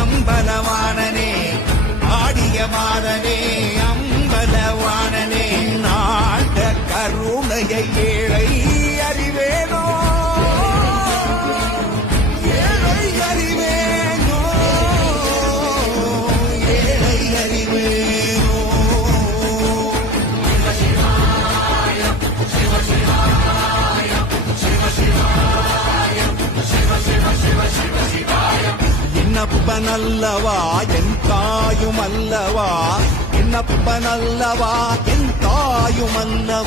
அம்பலவாணனே ஆடிய மாதனே அம்பலவாணனே நாட்ட கருணையை ஏழை அறிவேனோ ஏழை அறிவேனோ ஏழை அறிவேனோ என்னப்பனல்லவா என் தாயும் அல்லவா என்னப்பனல்லவா என் தாயும் அல்லவா